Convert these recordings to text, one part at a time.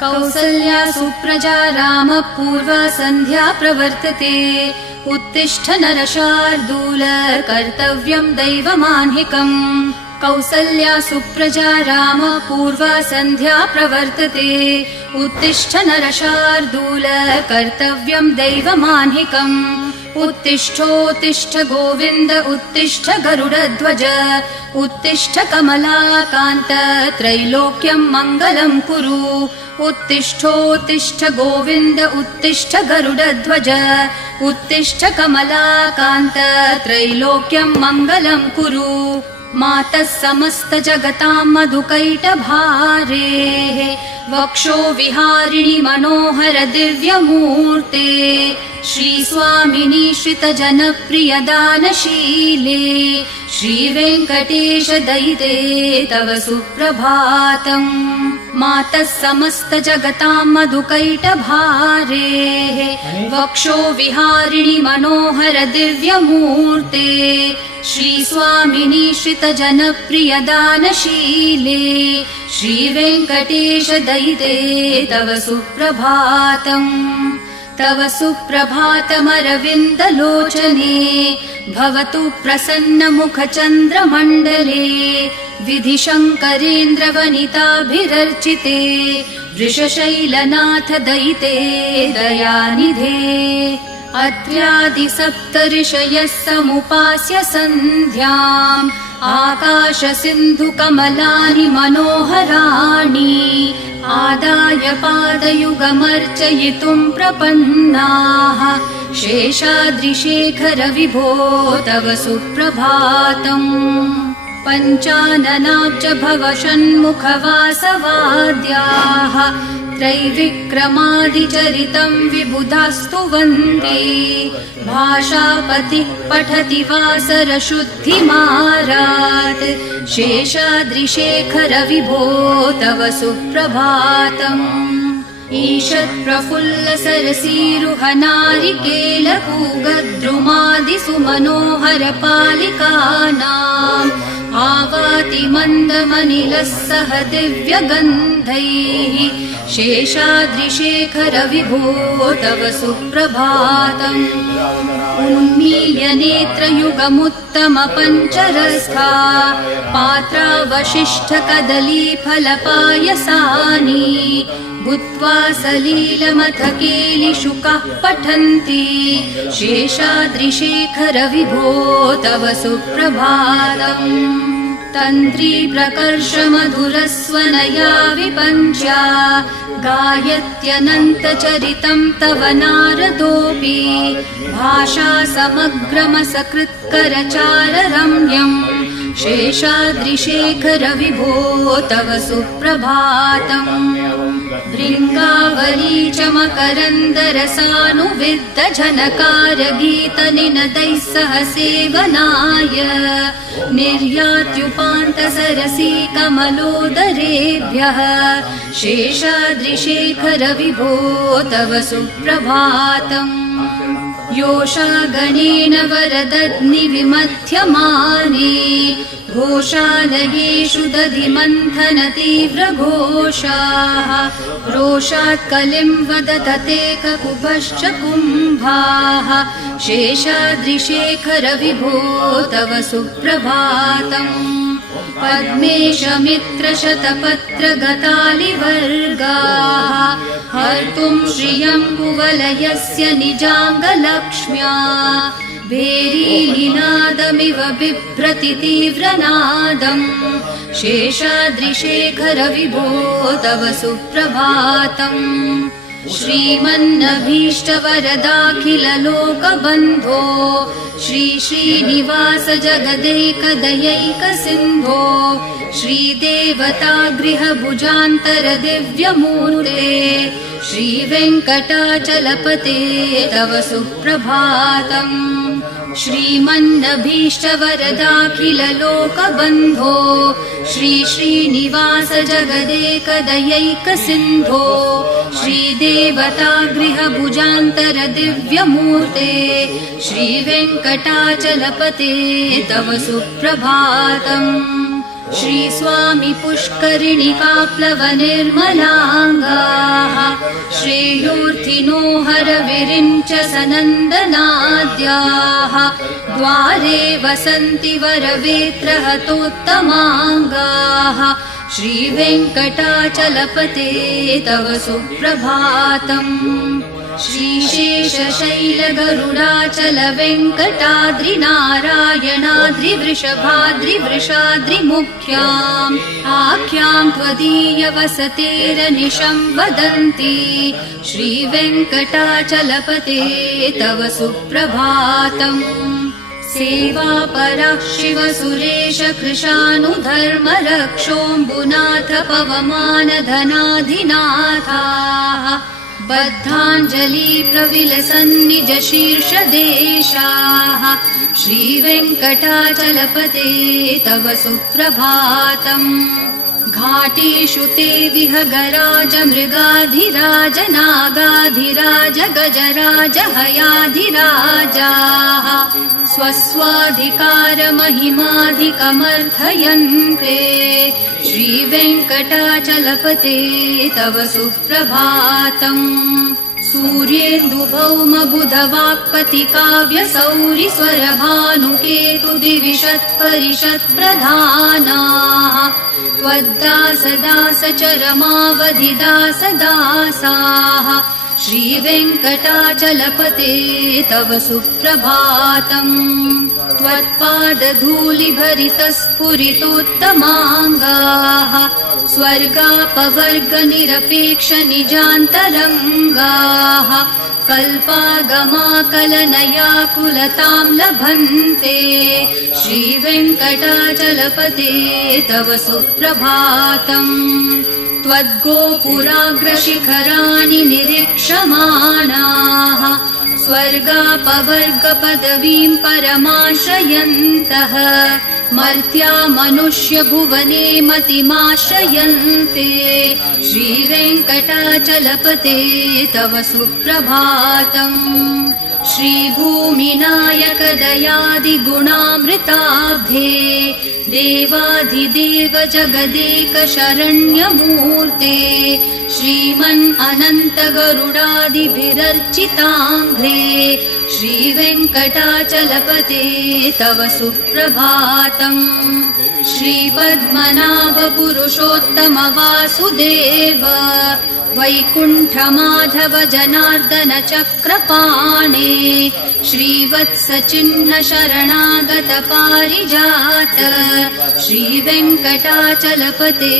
कौसल्या सुप्रजा रामः पूर्वा सन्ध्या प्रवर्तते। उत्तिष्ठ नरशार्दूल कर्तव्यं दैवमाह्निकम्। कौसल्या सुप्रजा रामः पूर्वा सन्ध्या प्रवर्तते। उत्तिष्ठ नरशार्दूल कर्तव्यं दैवमाह्निकम्। उत्तिष्ठोत्तिष्ठ गोविन्द उत्तिष्ठ गरुडध्वज। उत्तिष्ठ कमलाकान्त त्रैलोक्यं मङ्गलं कुरु। उत्तिष्ठोत्तिष्ठ गोविन्द उत्तिष्ठ गरुडध्वज। उत्तिष्ठ कमलाकान्त त्रैलोक्यं मङ्गलं कुरु। मातः समस्त जगतां मधुकैटभारेः वक्षो विहारिणि मनोहर दिव्यमूर्ते। श्रीस्वामिनि श्रितजनप्रियदानशीले श्रीवेङ्कटेश दयिते तव सुप्रभातम्। मातः समस्त जगतां मधुकैटभारेः वक्षो विहारिणि मनोहर दिव्यमूर्ते। श्रीस्वामिनि श्रितजनप्रियदानशीले श्रीवेङ्कटेश दयिते तव सुप्रभातम्। तव सुप्रभातमरविन्दलोचने भवतु प्रसन्नमुखचन्द्रमण्डले। विधिशङ्करेन्द्रवनिताभिरर्चिते वृषशैलनाथ दयिते दयानिधे। अत्र्यादिसप्तऋषयः समुपास्य सन्ध्याम् आकाश सिन्धुकमलानि मनोहराणि आदाय पादयुगमर्चयितुं प्रपन्नाः। शेषाद्रिशेखर विभो तव सुप्रभातम्। पञ्चाननाब्ज भव षण्मुखवासवाद्याः त्रैविक्रमादिचरितं विबुधास्तु वन्दे। भाषापतिः पठति वासरशुद्धिमारात् शेषाद्रिशेखर विभो तव सुप्रभातम्। ईषत्प्रफुल्ल सरसीरुहनारिकेलपूगद्रुमादिसुमनोहर पालिकानाम् आवाति मन्दमनिलः सह दिव्यगन्धैः शेषाद्रिशेखर विभो तव सुप्रभातम्। उन्मील्य नेत्रयुगमुत्तम पञ्चरस्था पात्रावशिष्ठ कदलीफलपायसानि भूत्वा सलीलमथ केलिशुकाः पठन्ति शेषाद्रिशेखर विभो तव सुप्रभातम्। तन्त्री प्रकर्ष मधुरस्वनया विपञ्च्या गायत्यनन्तचरितं तव नारदोऽपि भाषा समग्रमसकृत्करचाररम्यम् शेषाद्रिशेखर विभो तव सुप्रभातम्। भृङ्गावली च मकरन्दरसानुविद्ध झनकार गीतनिनदैः सह सेवनाय निर्यात्युपान्त सरसी कमलोदरेभ्यः शेषाद्रिशेखर विभो तव सुप्रभातम्। योषा गणेन वरदग्निविमथ्यमाने घोषालयेषु दधिमन्थन तीव्रघोषाः रोषात् कलिं वदतते ककुभश्च कुम्भाः शेषाद्रिशेखर विभो तव सुप्रभातम्। पद्मेशमित्रशतपत्रगतालिवर्गाः हर्तुं श्रियं कुवलयस्य निजाङ्गलक्ष्म्या भेरीनिनादमिव बिभ्रति तीव्रनादम् शेषाद्रिशेखर विभो तव सुप्रभातम्। श्रीमन्नभीष्टवरदाखिललोकबन्धो श्री श्रीनिवास जगदैकदयैकसिन्धो श्रीदेवतागृहभुजान्तर दिव्यमूर्ते श्रीवेङ्कटाचलपते तव सुप्रभातम्। श्रीमन्नभीष्टवरदाखिललोकबन्धो श्री श्रीनिवास जगदेकदयैकसिन्धो श्रीदेवतागृहभुजान्तर दिव्यमूर्ते श्रीवेङ्कटाचलपते तव सुप्रभातम्। श्रीस्वामी पुष्करिणिकाप्लवनिर्मलाङ्गाः श्रेयोर्थिनो हरविरिञ्च सनन्दनाद्याः द्वारे वसन्ति वरवेत्रहतोत्तमाङ्गाः श्रीवेङ्कटाचलपते तव सुप्रभातम्। श्रीशेषशैलगरुडाचल वेङ्कटाद्रिनारायणाद्रिवृषभाद्रिवृषाद्रिमुख्याम् आख्याम् त्वदीयवसतेरनिशम् वदन्ति श्रीवेङ्कटाचलपते तव सुप्रभातम्। सेवापरः शिव सुरेश कृशानुधर्मरक्षोऽम्बुनाथ पवमानधनाधिनाथाः बद्धाञ्जलि प्रविलसन्निज शीर्षदेशाः श्रीवेङ्कटाचलपते तव सुप्रभातम्। घाटेषु ते विहगराज मृगाधिराज नागाधिराज गजराज हयाधिराजाः स्वस्वाधिकारमहिमाधिकमर्थयन्ते श्रीवेङ्कटाचलपते तव सुप्रभातम्। सूर्येन्दुभौमबुधवाक्पतिकाव्यसौरिस्वरभानुकेतुदिविशत्परिषत्प्रधानाः त्वद्दासदासचरमावधिदासदासाः श्रीवेङ्कटाचलपते तव सुप्रभातम्। त्वत्पादधूलिभरितस्फुरितोत्तमाङ्गाः स्वर्गापवर्गनिरपेक्षनिजान्तरङ्गाः कल्पागमाकलनयाकुलतां लभन्ते श्रीवेङ्कटाचलपते तव सुप्रभातम्। त्वद्गोपुराग्रशिखराणि निरीक्षमाणाः स्वर्गापवर्गपदवीं परमाश्रयन्तः मर्त्या मनुष्यभुवने मतिमाश्रयन्ते श्रीवेङ्कटाचलपते तव सुप्रभातम्। श्रीभूमिनायक दयादिगुणामृताब्धे देवाधिदेव जगदेक शरण्यमूर्ते श्रीमन् अनन्त गरुडादिभिरर्चिताङ्घ्रे श्रीवेङ्कटाचलपते तव सुप्रभातम्। श्रीपद्मनाभ पुरुषोत्तम वासुदेव वैकुण्ठमाधव जनार्दन चक्रपाणे श्रीवत्सचिह्न शरणागत पारिजात श्रीवेङ्कटाचलपते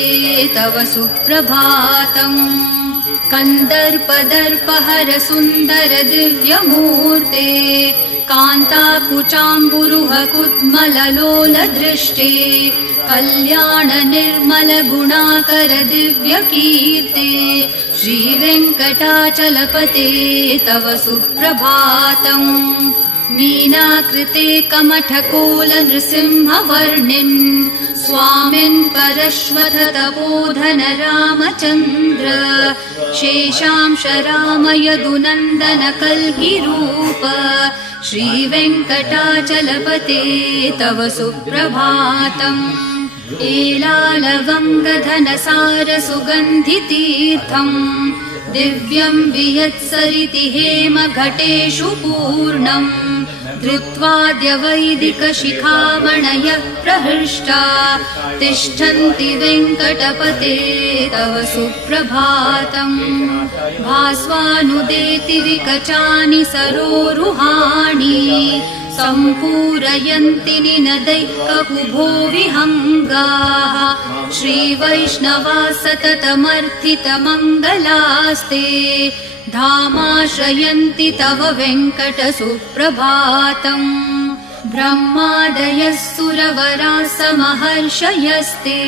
तव सुप्रभातम्। कन्दर्पदर्पहर सुन्दर दिव्यमूर्ते कान्ताकुचाम्बुरुह कुड्मललोल दृष्टे कल्याण निर्मल गुणाकर दिव्यकीर्ते श्रीवेङ्कटाचलपते तव सुप्रभातम्। मीनाकृते कमठकोल नृसिंहवर्णिन् स्वामिन् परश्वथ तपोधन रामचन्द्र शेषांश राम यदुनन्दन कल्गिरूप श्रीवेङ्कटाचलपते तव सुप्रभातम्। एलालवङ्गधनसार सुगन्धितीर्थम् दिव्यं वियत्सरिति हेमघटेषु पूर्णम् धृत्वाद्य वैदिकशिखामणयः प्रहृष्टा तिष्ठन्ति वेङ्कटपते तव सुप्रभातम्। भास्वानुदेति विकचानि सरोरुहाणि सम्पूरयन्ति निनदैककुभो विहङ्गाः श्रीवैष्णवा सततमर्थितमङ्गलास्ते धामाश्रयन्ति तव वेङ्कट सुप्रभातम्। ब्रह्मादयः सुरवराः समहर्षयस्ते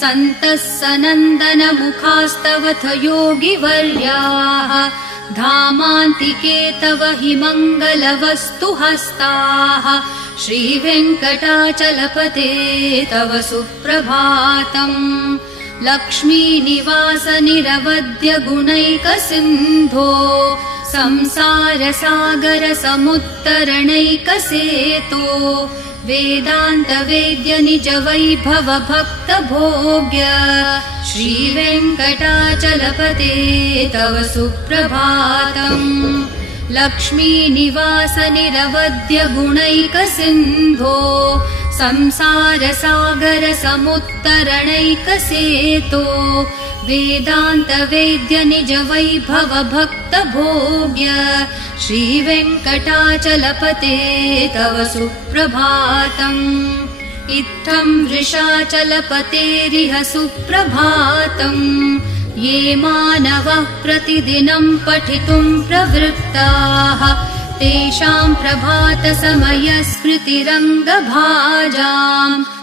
सन्तः सनन्दन मुखास्तवथ योगिवर्याः धामान्तिके तव हि मङ्गलवस्तु हस्ताः श्रीवेङ्कटाचलपते तव सुप्रभातम् लक्ष्मीनिवास निरवद्य गुणैकसिन्धो संसारसागर समुत्तरणैकसेतो वेदान्तवेद्य निज वैभव भक्त भोग्य श्रीवेङ्कटाचलपते तव सुप्रभातम् लक्ष्मीनिवास निरवद्य गुणैकसिन्धो संसारसागर समुत्तरणैकसेतो वेदान्तवेद्य निज वैभव भक्त भोग्य श्रीवेङ्कटाचलपते तव सुप्रभातम् इत्थं वृषाचलपतेरिह सुप्रभातम् ये मानवः प्रतिदिनं पठितुं प्रवृत्ताः तेषां प्रभातसमयस्मृतिरङ्गभाजाम्